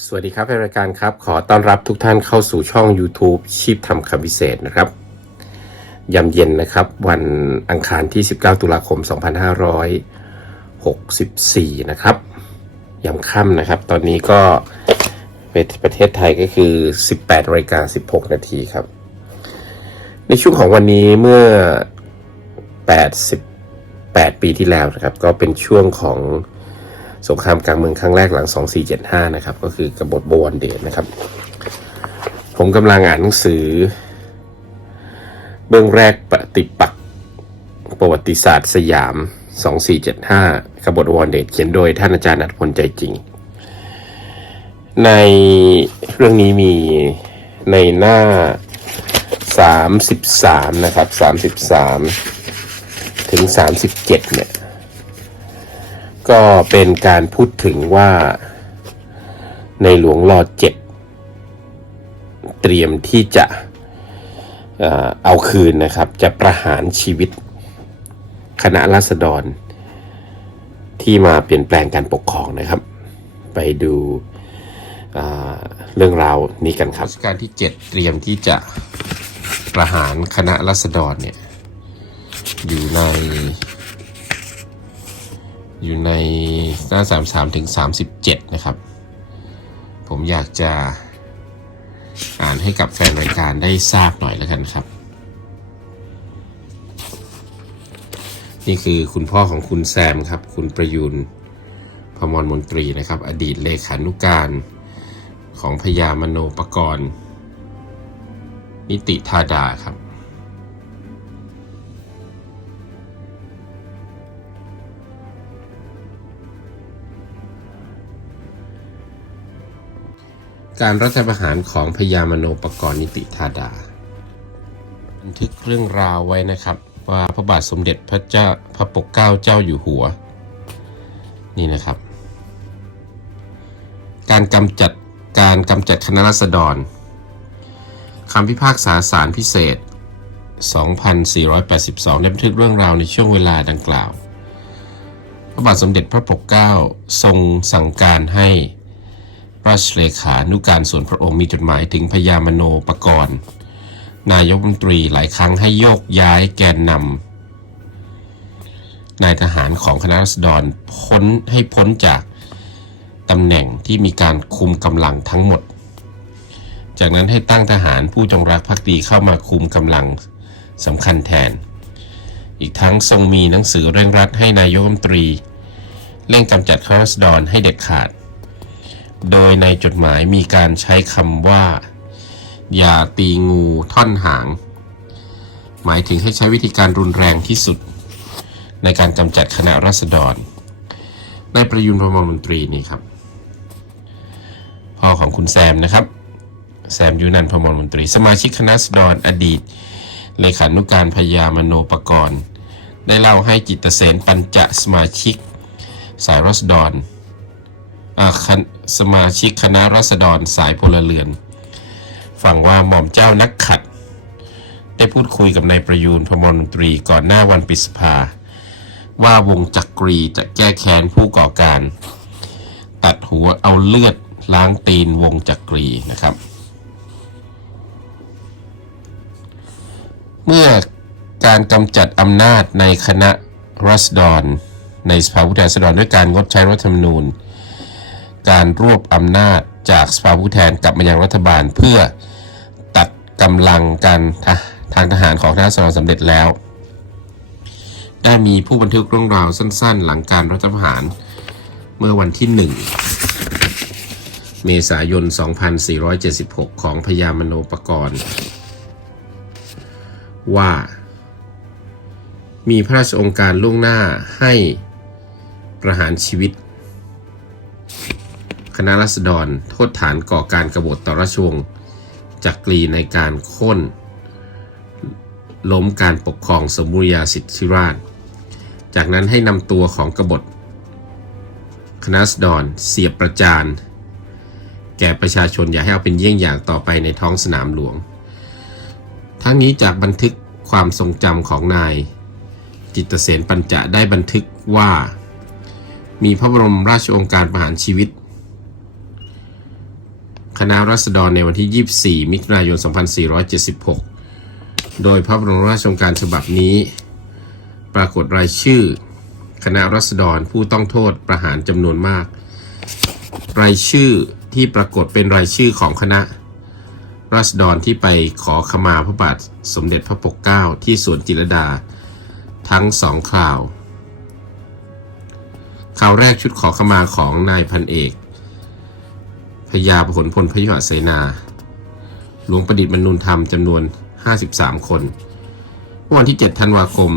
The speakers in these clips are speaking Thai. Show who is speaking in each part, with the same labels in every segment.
Speaker 1: สวัสดีครับแฟนรายการครับ ขอต้อนรับทุกท่านเข้าสู่ช่อง YouTube ชีพทำคำพิเศษนะครับยำเย็นนะครับ วันอังคารที่ 19 ตุลาคม 2564 นะครับยำค่ำนะครับ ตอนนี้ก็ประเทศไทยก็คือ 18นาฬิกา16 นาทีครับ ในช่วงของวันนี้เมื่อ88ปีที่แล้วนะครับ ก็เป็นช่วงของ สงครามกลางเมืองครั้งแรกหลัง 2475 นะครับ ก็คือกบฏบวรเดชนะครับ ผมกำลังอ่านหนังสือ เบื้องแรกปฏิปักษ์ประวัติศาสตร์สยาม 2475กบฏบวรเดชเขียนโดยท่านอาจารย์อัตพลใจจริง ในเรื่องนี้มีในหน้า 33 นะครับ 33 ถึง 37 เนี่ย ก็เป็นการพูดถึงว่าในหลวงรอเจ็ดเตรียมที่จะเอาคืนนะครับ จะประหารชีวิตคณะรัษฎร ที่มาเปลี่ยนแปลงการปกครองนะครับ ไปดูเรื่องราวนี้กันครับกาลที่ 7 เตรียมที่จะประหารคณะรัษฎรเนี่ยอยู่ใน อยู่ในหน้า 33 ถึง 37 นะครับ ผมอยากจะอ่านให้กับแฟนรายการได้ทราบหน่อยแล้วกันครับ นี่คือคุณพ่อของคุณแซมครับ คุณประยุนพมรมนตรีนะครับ อดีตเลขานุการของพญามโนปกรณ์ นิติธาดาครับ การรัฐประหารของพญามโนปกรณ์นิติธาดา บันทึกเรื่องราวไว้นะครับ ว่าพระบาทสมเด็จพระเจ้าพระปกเกล้าเจ้าอยู่หัว นี่นะครับ การกำจัดการกำจัดคณะรัษฎรคำพิพากษาศาลพิเศษ 2482 ได้บันทึกเรื่องราวในช่วงเวลาดังกล่าว พระบาทสมเด็จพระปกเกล้าทรงสั่งการให้ ราชเลขานุการส่วนพระองค์มีจดหมายถึงพญามโนปกรณ์ นายกรัฐมนตรีหลายครั้งให้โยกย้ายแกนนำนายทหารของคณะรัษฎรพ้นให้พ้นจากตำแหน่งที่มีการคุมกำลังทั้งหมด จากนั้นให้ตั้งทหารผู้จงรักภักดีเข้ามาคุมกำลังสำคัญแทน อีกทั้งทรงมีหนังสือเร่งรัดให้นายกรัฐมนตรี เร่งกำจัดคณะรัษฎรให้เด็ดขาด โดยในจดหมายมีการใช้คำว่า อย่าตีงูท่อนหาง หมายถึงให้ใช้วิธีการรุนแรงที่สุด ในการกำจัดคณะรัษฎรนายประยุนพรมมนตรีนี่ครับ พ่อของคุณแซมนะครับ แซมยุนันพรมมนตรี สมาชิกคณะรัษฎรอดีต เลขานุการพญามโนปกรณ์ ได้เล่าให้จิตเสนปัญจสมาชิก สายรัษฎร สมาชิกคณะรัษฎรสายพลเรือนฟังว่าหม่อมเจ้านักขัด ได้พูดคุยกับนายประยูนพมรมนตรีก่อนหน้าวันปิสภา ว่าวงจักกรีจะแก้แค้นผู้ก่อการ ตัดหัวเอาเลือดล้างตีนวงจักกรีนะครับ เมื่อการกำจัดอำนาจในคณะรัษฎรในสภาผู้แทนราษฎรด้วยการงดใช้รัฐธรรมนูญ การรวบอำนาจจากสภาผู้แทนกลับมายังรัฐบาลเพื่อตัดกำลังการททางทหารของคณะรัษฎรสำเร็จแล้ว ได้มีผู้บันทึกเรื่องราวสั้นๆ หลังการรัฐประหารเมื่อวันที่ 1 เมษายน 2476 ของพญามโนปกรณ์ ว่า มีพระราชองค์การล่วงหน้าให้ประหารชีวิต คณะรัษฎรโทษฐานก่อการกรบฏต่อราชวงศ์จักรีในการโค่นล้มการปกครองสมุริยาสิทธิราช จากนั้นให้นำตัวของกบฏคณะรัษฎรเสียบประจานแก่ประชาชนอย่าให้เอาเป็นเยี่ยงอย่างต่อไปในท้องสนามหลวง ทั้งนี้จากบันทึกความทรงจำของนาย จิตเสนปัญจะได้บันทึกว่า มีพระบรมราชโองการประหารชีวิต คณะรัษฎรในวันที่ 24 มิถุนายน 2476 โดยพระบรมราชโองการฉบับนี้ ปรากฏรายชื่อ คณะรัษฎรผู้ต้องโทษประหารจำนวนมาก รายชื่อที่ปรากฏเป็นรายชื่อของคณะรัษฎรที่ไปขอขมาพระบาทสมเด็จพระปกเกล้าที่สวนจิรดา ทั้งสองคราวข่าวแรกชุดขอขมาของนายพันเอก พญาพหลพลพยุหเสนา หลวงประดิษฐ์มนุนธรรมจำนวน 53 คนเมื่อวันที่ 7 ธันวาคม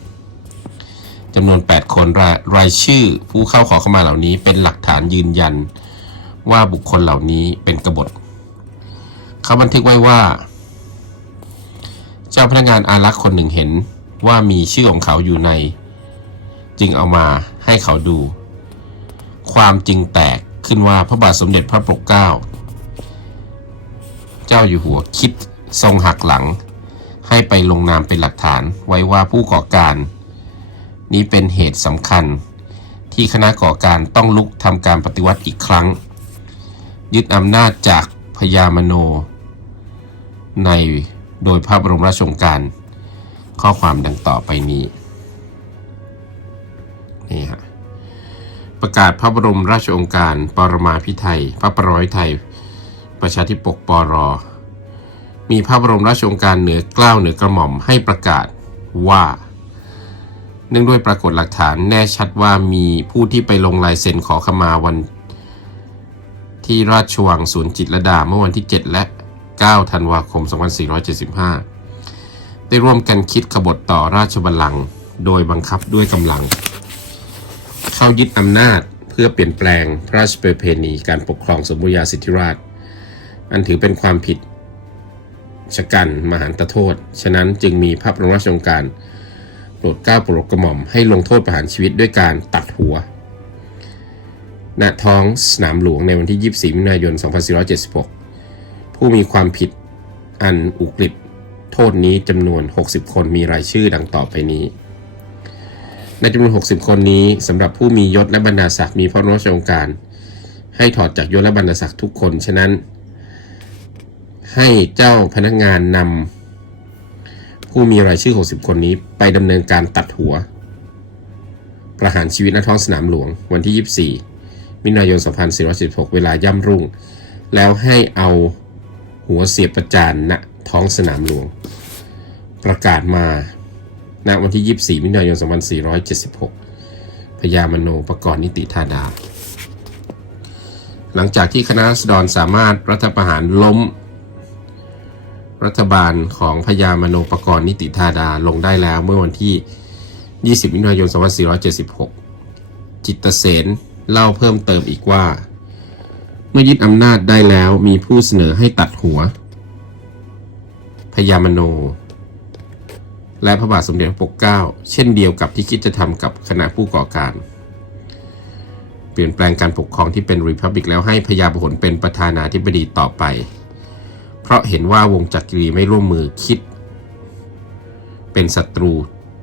Speaker 1: 2475 จำนวน 8 คนรายรายชื่อผู้เข้าขอเข้ามาเหล่านี้เป็นหลักฐานยืนยันว่าบุคคลเหล่านี้เป็นกบฏ เขาบันทึกไว้ว่า เจ้าพนักงานอารักษ์คนหนึ่งเห็นว่ามีชื่อของเขาอยู่ใน จึงเอามาให้เขาดู ความจริงแตก ขึ้นว่าพระบาทสมเด็จพระปกเกล้า เจ้าอยู่หัวคิดทรงหักหลัง ให้ไปลงนามเป็นหลักฐานไว้ว่าผู้ก่อการ นี้เป็นเหตุสำคัญ ที่คณะก่อการต้องลุกทำการปฏิวัติอีกครั้ง ยึดอำนาจจากพญามโน ในโดยพระบรมราชโองการ ข้อความดังต่อไปนี้นี่ฮะ ประกาศพระบรมราชองการปรมาภิไธยพระประร้อยไทย ประชาธิปกปร มีพระบรมราชองการเหนือเกล้าวเหนือกระหม่อมให้ประกาศว่า เนื่องด้วยปรากฏหลักฐานแน่ชัดว่ามีผู้ที่ไปลงลายเซ็นขอขมาวัน ที่ราชวังศูนย์จิตรดาเมื่อวันที่ 7 และ 9 ธันวาคม 2475 ได้ร่วมกันคิดขบฏต่อราชบัลลังก์โดยบังคับด้วยกำลัง เข้ายึดอำนาจเพื่อเปลี่ยนแปลงพระราชประเพณีการปกครองสมบูรณาสิทธิราช อันถือเป็นความผิดชะกันมหันตโทษ ฉะนั้นจึงมีพระบรมราชโองการโปรดเกล้าโปรดกระหม่อมให้ลงโทษประหารชีวิตด้วยการตัดหัว ณท้องสนามหลวงในวันที่ 24 มิถุนายน 2476 ผู้มีความผิดอันอุกฤษโทษนี้จำนวน 60 คนมีรายชื่อดังต่อไปนี้ ในจำนวน 60 คนนี้สำหรับผู้มียศและบรรดาศักดิ์มีพระราชโองการ ให้ถอดจากยศและบรรดาศักดิ์ทุกคน ฉะนั้น ให้เจ้าพนักงานนำผู้มีรายชื่อ 60 คนนี้ไปดำเนินการตัดหัว ประหารชีวิตณท้องสนามหลวง วันที่ 24 มิถุนายน 2416 เวลาย่ำรุ่ง แล้วให้เอาหัวเสียบประจานณท้องสนามหลวง ประกาศมา ณวันที่ 24 มิถุนายน 2476 พญามโนประกรณ์นิติธาดา หลังจากที่คณะรัษฎรสามารถรัฐประหารล้ม รัฐบาลของพญามโนประกรณ์นิติธาดาลงได้แล้วเมื่อวันที่ 20 มิถุนายน 2476 จิตเสนเล่าเพิ่มเติมอีกว่า เมื่อยึดอำนาจได้แล้วมีผู้เสนอให้ตัดหัวพญามโน และพระบาทสมเด็จพระปกเกล้าเช่นเดียวกับที่คิดจะทำกับคณะผู้ก่อการ เปลี่ยนแปลงการปกครองที่เป็นรีพับลิกแล้วให้พญาพหลเป็นประธานาธิบดีต่อไป เพราะเห็นว่าวงจักรีไม่ร่วมมือคิด เป็นศัตรู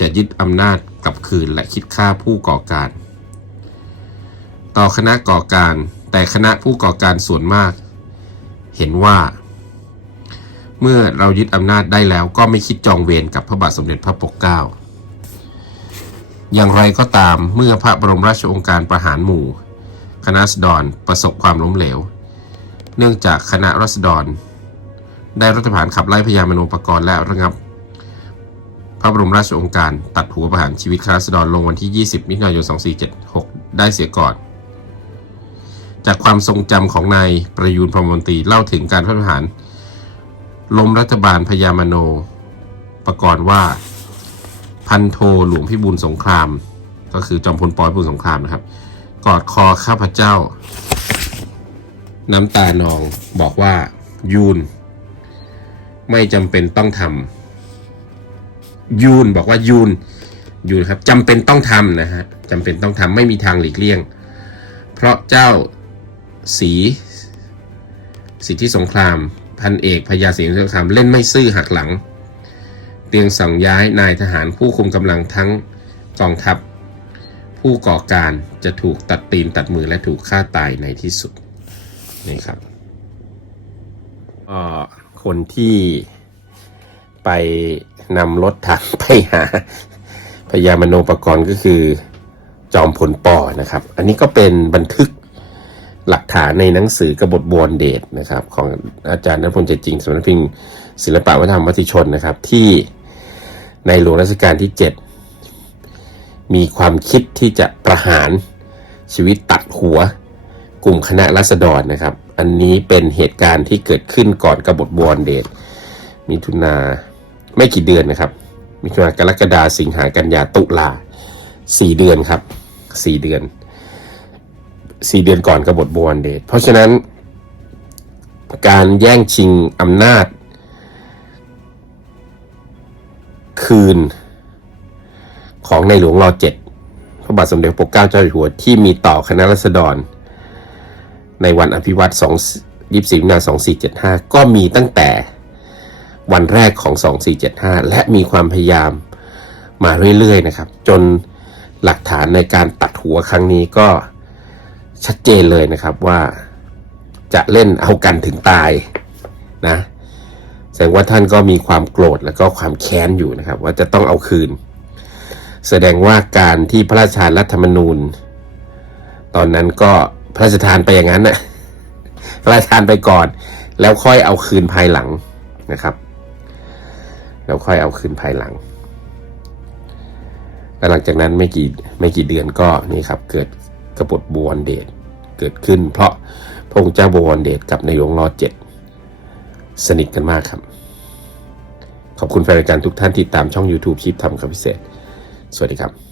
Speaker 1: จะยึดอำนาจกลับคืนและคิดฆ่าผู้ก่อการ ต่อคณะก่อการแต่คณะผู้ก่อการส่วนมาก เห็นว่า เมื่อเรายึดอำนาจได้แล้วก็ไม่คิดจองเวรกับพระบาทสมเด็จพระปกเกล้า อย่างไรก็ตามเมื่อพระบรมราชโองการประหารหมู่ คณะรัษฎรประสบความล้มเหลว เนื่องจากคณะรัษฎร ได้รัฐประหารขับไล่พญามโนปกรณ์และระงับ พระบรมราชโองการตัดหัวประหารชีวิตคณะรัษฎรลงวันที่ 20 มิถุนายน 2476 ได้เสียก่อน จากความทรงจำของนายประยูนพรหมมนตรีเล่าถึงการรัฐประหาร ล้มรัฐบาลพญามโน ประกรณ์ว่า พันโทหลวงพิบูลสงคราม ก็คือจอมพลปอยพิบูลสงครามนะครับ กอดคอข้าพเจ้า น้ำตานองบอกว่ายูน ไม่จำเป็นต้องทำยูนบอกว่ายูนยูนครับจำเป็นต้องทำนะฮะจำเป็นต้องทำไม่มีทางหลีกเลี่ยง เพราะเจ้าสีสิทธิสงคราม พันเอกพญาศรีสงครามเล่นไม่ซื่อหักหลัง เตียงสั่งย้ายนายทหารผู้คุมกำลังทั้งกองทัพ ผู้ก่อการจะถูกตัดตีนตัดมือและถูกฆ่าตายในที่สุดนี่ครับก็คนที่ไปนำรถถังไปหาพญามโนปกรณ์ก็คือจอมพลปอนะครับ อันนี้ก็เป็นบันทึก ฐานในหนังสือกบฏบวรเดชนะครับ ของอาจารย์นพพลเจจริงสำนักพิมพ์ศิลปะวัฒนธรรมวัติชนนะครับ ที่ในหลวงรัชกาลที่ 7 มีความคิดที่จะประหารชีวิตตัดหัวกลุ่มคณะรัษฎรนะครับ อันนี้เป็นเหตุการณ์ที่เกิดขึ้นก่อนกบฏบวรเดชมิถุนาไม่กี่เดือนนะครับ มิถุนากรกฎาสิงหากันยาตุลาสี่เดือนครับสี่เดือน สี่เดือนก่อนกบฏบวรเดชเพราะฉะนั้นการแย่งชิงอำนาจ คืนของในหลวงรอเจ็ดพระบาทสมเด็จพระปกเกล้าเจ้าอยู่หัวที่มีต่อคณะรัษฎร ในวันอภิวัตสองยี่สิบนาสองสี่เจ็ดห้าก็มีตั้งแต่วันแรกของ2475และมีความพยายามมาเรื่อยๆนะครับ จนหลักฐานในการตัดหัวครั้งนี้ก็ ชัดเจนเลยนะครับว่าจะเล่นเอากันถึงตายนะแสดงว่าท่านก็มีความโกรธแล้วก็ความแค้นอยู่นะครับ ว่าจะต้องเอาคืน แสดงว่าการที่พระราชทานรัฐธรรมนูญ ตอนนั้นก็พระราชทานไปอย่างนั้นนะพระราชทานไปก่อน แล้วค่อยเอาคืนภายหลังนะครับ แล้วค่อยเอาคืนภายหลังแล้วหลังจากนั้นไม่กี่ไม่กี่เดือนก็นี่ครับ เกิด กบฏบวรเดชเกิดขึ้น เพราะพระองค์เจ้าบวรเดชกับในหลวงรอเจ็ดสนิทกันมากครับ ขอบคุณแฟนรายการทุกท่านที่ตามช่อง YouTube ชิปทำคำพิเศษ สวัสดีครับ